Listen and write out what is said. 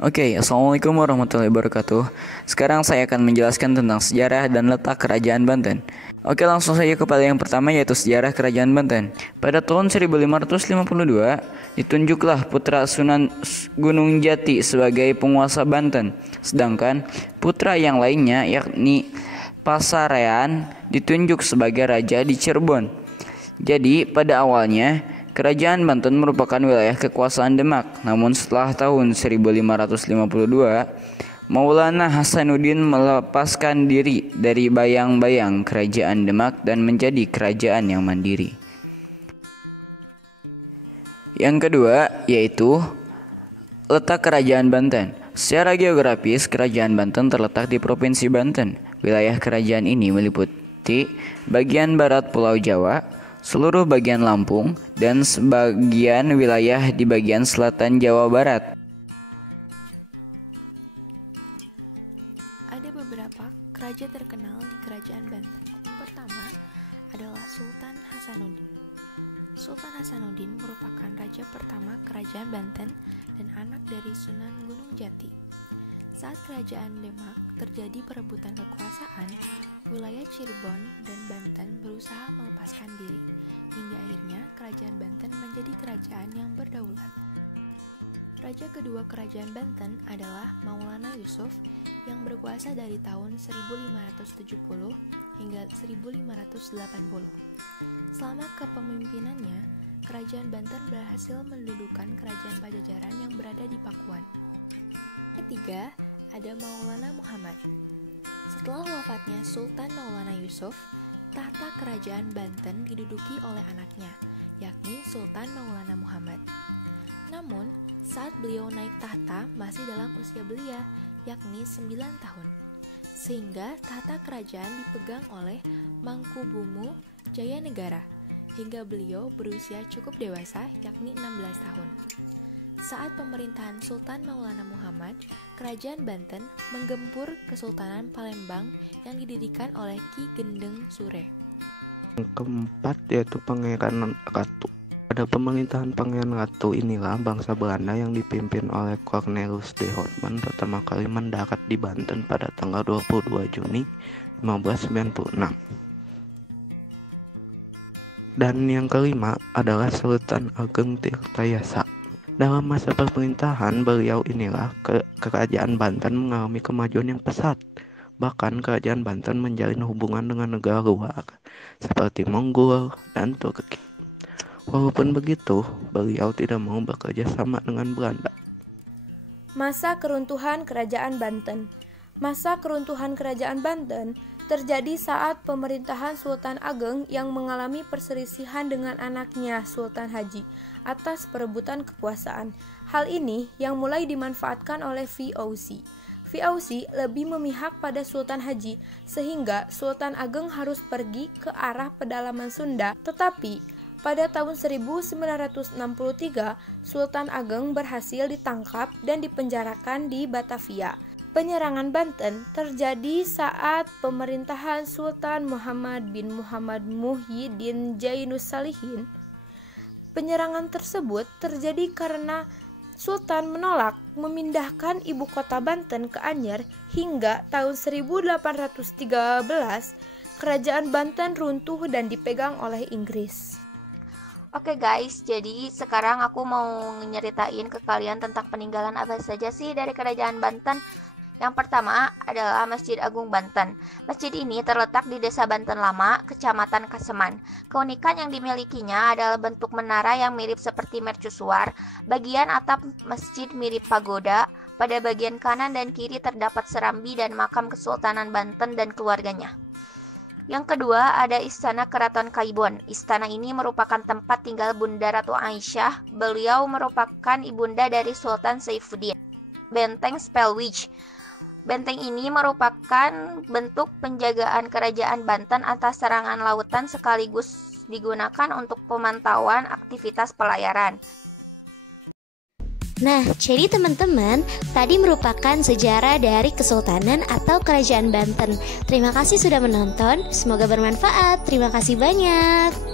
Oke, Assalamualaikum warahmatullahi wabarakatuh. Sekarang saya akan menjelaskan tentang sejarah dan letak Kerajaan Banten. Oke, langsung saja kepada yang pertama, yaitu sejarah Kerajaan Banten. Pada tahun 1552, ditunjuklah putra Sunan Gunung Jati sebagai penguasa Banten. Sedangkan putra yang lainnya, yakni Pasarean, ditunjuk sebagai raja di Cirebon. Jadi, pada awalnya, Kerajaan Banten merupakan wilayah kekuasaan Demak, namun setelah tahun 1552, Maulana Hasanuddin melepaskan diri dari bayang-bayang Kerajaan Demak dan menjadi kerajaan yang mandiri. Yang kedua, yaitu letak Kerajaan Banten. Secara geografis, Kerajaan Banten terletak di Provinsi Banten. Wilayah kerajaan ini meliputi bagian barat Pulau Jawa, seluruh bagian Lampung, dan sebagian wilayah di bagian selatan Jawa Barat. Ada beberapa raja terkenal di Kerajaan Banten. Yang pertama adalah Sultan Hasanuddin. Sultan Hasanuddin merupakan raja pertama Kerajaan Banten dan anak dari Sunan Gunung Jati. Saat Kerajaan Demak terjadi perebutan kekuasaan, wilayah Cirebon dan Banten berusaha melepaskan diri, hingga akhirnya Kerajaan Banten menjadi kerajaan yang berdaulat. Raja kedua Kerajaan Banten adalah Maulana Yusuf yang berkuasa dari tahun 1570 hingga 1580. Selama kepemimpinannya, Kerajaan Banten berhasil mendudukan Kerajaan Pajajaran yang berada di Pakuan. Ketiga, ada Maulana Muhammad. Setelah wafatnya Sultan Maulana Yusuf, tahta Kerajaan Banten diduduki oleh anaknya, yakni Sultan Maulana Muhammad. Namun, saat beliau naik tahta masih dalam usia belia, yakni 9 tahun. Sehingga tahta kerajaan dipegang oleh Mangkubumu Jayanegara, hingga beliau berusia cukup dewasa, yakni 16 tahun. Saat pemerintahan Sultan Maulana Muhammad, Kerajaan Banten menggempur Kesultanan Palembang yang didirikan oleh Ki Gendeng Sure. Yang keempat yaitu Pangeran Ratu. Pada pemerintahan Pangeran Ratu inilah bangsa Belanda yang dipimpin oleh Cornelis de Houtman pertama kali mendarat di Banten pada tanggal 22 Juni 1596. Dan yang kelima adalah Sultan Ageng Tirtayasa. Dalam masa pemerintahan beliau inilah Kerajaan Banten mengalami kemajuan yang pesat. Bahkan Kerajaan Banten menjalin hubungan dengan negara luar seperti Monggol dan Turki. Walaupun begitu, beliau tidak mau bekerja sama dengan Belanda. Masa keruntuhan Kerajaan Banten. Masa keruntuhan Kerajaan Banten terjadi saat pemerintahan Sultan Ageng yang mengalami perselisihan dengan anaknya Sultan Haji atas perebutan kekuasaan. Hal ini yang mulai dimanfaatkan oleh VOC. VOC lebih memihak pada Sultan Haji sehingga Sultan Ageng harus pergi ke arah pedalaman Sunda. Tetapi pada tahun 1963 Sultan Ageng berhasil ditangkap dan dipenjarakan di Batavia. Penyerangan Banten terjadi saat pemerintahan Sultan Muhammad bin Muhammad Muhyiddin Jainus Salihin. Penyerangan tersebut terjadi karena Sultan menolak memindahkan ibu kota Banten ke Anyer hingga tahun 1813 Kerajaan Banten runtuh dan dipegang oleh Inggris. Oke guys, jadi sekarang aku mau nyeritain ke kalian tentang peninggalan apa saja sih dari Kerajaan Banten. Yang pertama adalah Masjid Agung Banten. Masjid ini terletak di Desa Banten Lama, Kecamatan Kaseman. Keunikan yang dimilikinya adalah bentuk menara yang mirip seperti mercusuar. Bagian atap masjid mirip pagoda. Pada bagian kanan dan kiri terdapat serambi dan makam Kesultanan Banten dan keluarganya. Yang kedua ada Istana Keraton Kaibon. Istana ini merupakan tempat tinggal Bunda Ratu Aisyah. Beliau merupakan ibunda dari Sultan Saifuddin. Benteng Spelwich. Benteng ini merupakan bentuk penjagaan Kerajaan Banten atas serangan lautan sekaligus digunakan untuk pemantauan aktivitas pelayaran. Nah, jadi teman-teman, tadi merupakan sejarah dari Kesultanan atau Kerajaan Banten. Terima kasih sudah menonton, semoga bermanfaat. Terima kasih banyak.